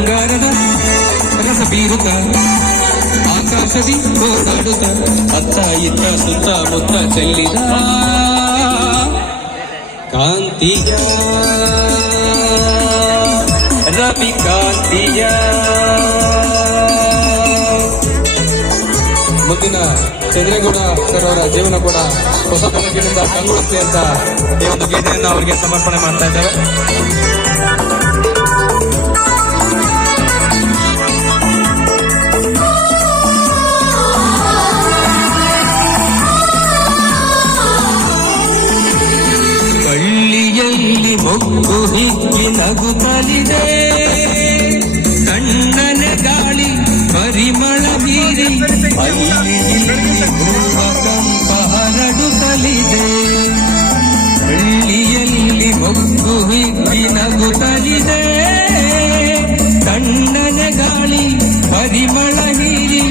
ಬಂಗಾರದ ರಸ ಬೀರುತ್ತ ಆಕಾಶದಿ ಓಡಾಡುತ್ತ ಅತ್ತ ಇತ್ತ ಸುತ್ತ ಮುತ್ತ ಚೆಲ್ಲಿದ ಕಾಂತಿಯ ರವಿ ಕಾಂತಿಯ. ಮುಂದಿನ ಚಂದ್ರೇಗೌಡ ಸರ್ ಅವರ ಜೀವನ ಕೂಡ ಹೊಸ ಬೆಳಕಿನಿಂದ ಕಂಗೊಳಿಸಲಿ ಅಂತ ಈ ಒಂದು ಗೀತೆಯನ್ನು ಅವರಿಗೆ ಸಮರ್ಪಣೆ ಮಾಡ್ತಾ ಇದ್ದೇವೆ. ಕಳ್ಳಿಯಲ್ಲಿ ಮೊಗ್ಗು ಹಿಕ್ಕಿ ನಗುತ್ತಲಿದೆ, ತಣ್ಣನೆ ಗಾಳಿ ಪರಿಮಳ ಬೀರಿ ಕಂಪ ಹರಡುತ್ತಲಿದೆ. ಹಳ್ಳಿಯಲ್ಲಿ ಮೊಗ್ಗು ಹಿಕ್ಕಿ ನಗುತ್ತಲಿದೆ, ತಣ್ಣನೆ ಗಾಳಿ ಪರಿಮಳ ಬೀರಿ